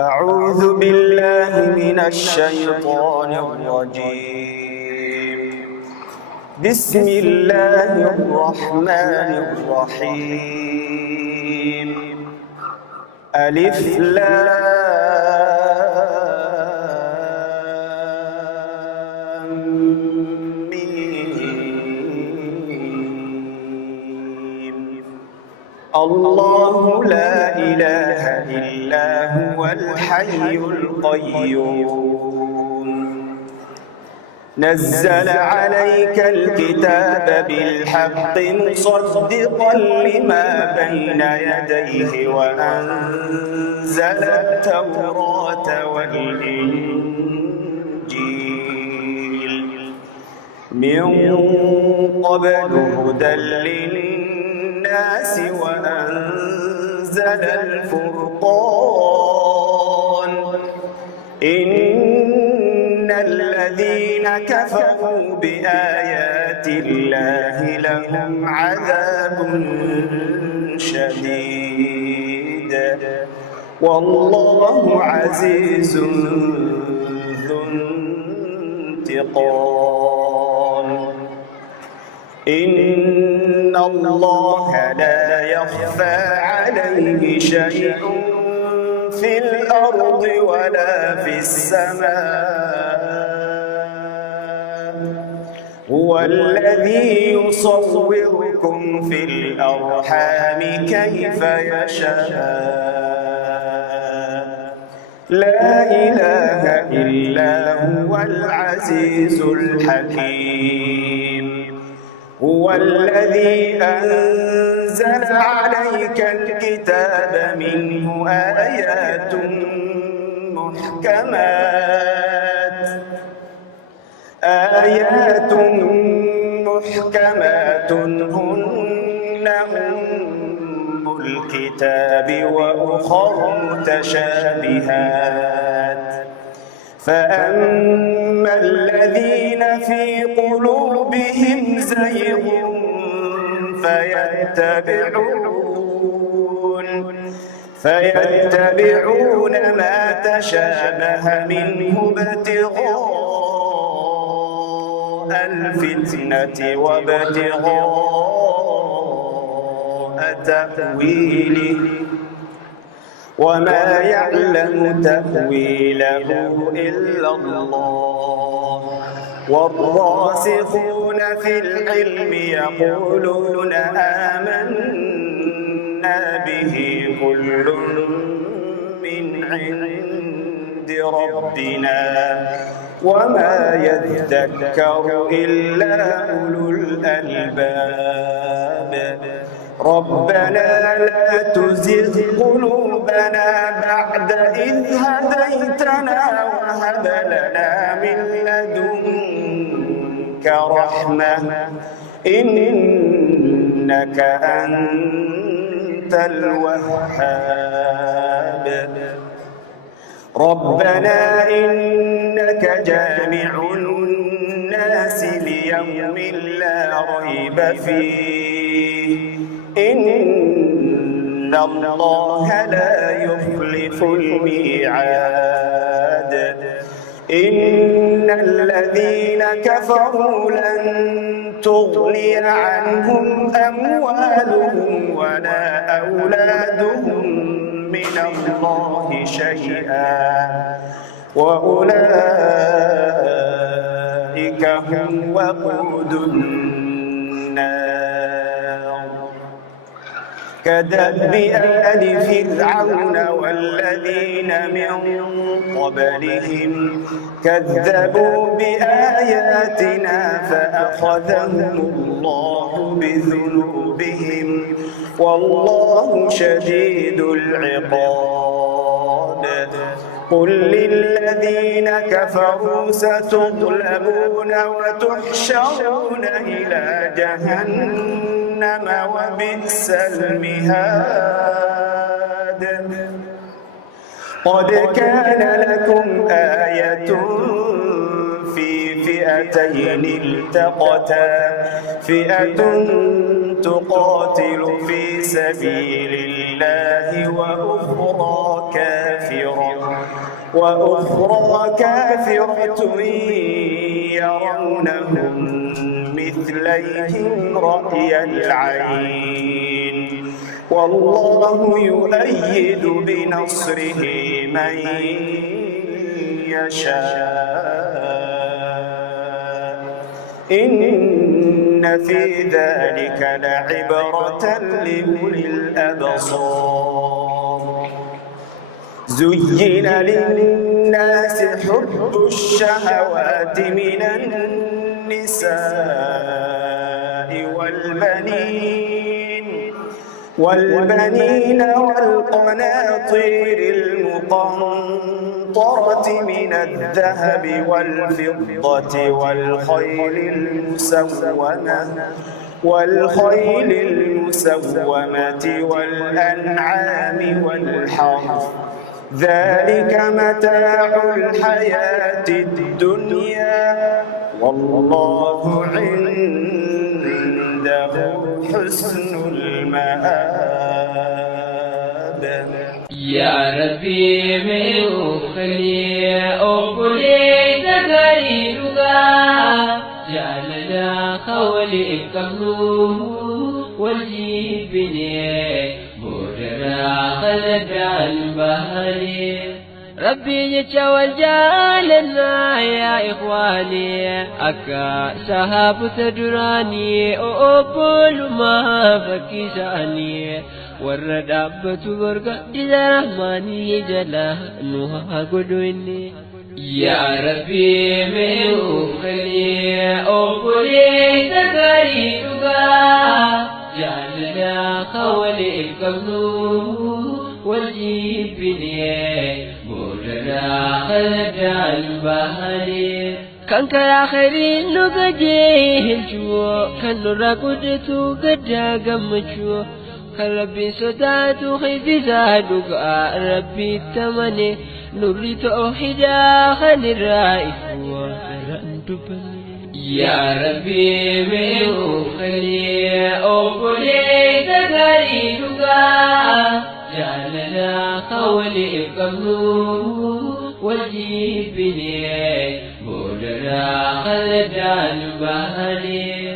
أعوذ بالله من الشيطان الرجيم. بسم الله الرحمن الرحيم. ألف لام ميم. الله لا إله إلا هو الحي القيوم. نزل عليك الكتاب بالحق مصدقا لما بين يديه وأنزل التوراة والإنجيل من قبل هدى للناس وأنزل الفرقان. إن الذين كفروا بآيات الله لهم عذاب شديد والله عزيز ذو انتقام. إن الله لا يخفى عليه شيء في الأرض ولا في السماء. هو الذي يصوركم في الأرحام كيف يشاء. لا إله إلا هو العزيز الحكيم. هو الذي أنزل عليك الكتاب منه آيات محكمات هن أم الكتاب وأخر متشابهات. فأما الذين في قلوبهم زيغ فيتبعون ما تشابه منه ابتغاء الفتنة وابتغاء تأويله وما يعلم تأويله إلا الله. والراسخون في العلم يقولون آمنا به كل من عند ربنا وما يذكر إلا أولو الألباب. ربنا لا تزغ قلوبنا بعد إذ هديتنا وهب لنا من لدنك رحمة إنك أنت الوهاب. ربنا إنك جامع الناس ليوم لا ريب فيه إن الله لا يخلف الميعاد. إن الذين كفروا لن تغني عنهم أموالهم ولا أولادهم من الله شيئا وأولئك هم وقود النار. كدأب آل فرعون والذين من قبلهم كذبوا بآياتنا فأخذهم الله بذنوبهم والله شديد العقاب. قل للذين كفروا ستغلبون وتحشرون إلى جهنم وبئس المهاد. قد كان لكم آية في فئتين التقتا فئة تقاتل في سبيل الله وأخرى كافرة وأخرى كافرة يرونهم مثليهم رأي العين والله يؤيد بنصره من يشاء إن في ذلك لعبرة لأولي الأبصار زين للناس حب الشهوات من النساء والبنين والقناطير المقنطرة من الذهب والفضة والخيل المسومة والأنعام والحرث ذلك متاع الحياة الدنيا والله عنده حسن المآب يا ربي من أخلي أقولي تغيرها جعلنا خولي كمنوه والجيبني بودنا خلد البهري ربي يتوجالنا يا إخواني أكا سهاب تدراني أقول ما فكيساني والردابة برقى إلى رحماني جلا نوها قدويني يا ربي من أخلي أقولي تغيرها جعلنا خولي كمنوه والجيبني بودنا خلد البهري كانك يا خيري نقجيه الجوع كان نراقدتو قدا قمجو كان ربي سداتو خيزي زادوك ربي التمني نوري توحيدا خان الرائف ورانتو بني يا ربي من أخلي أقولي تغريدك جعلنا خولي كمنوه والجيبني بودنا خلد البهري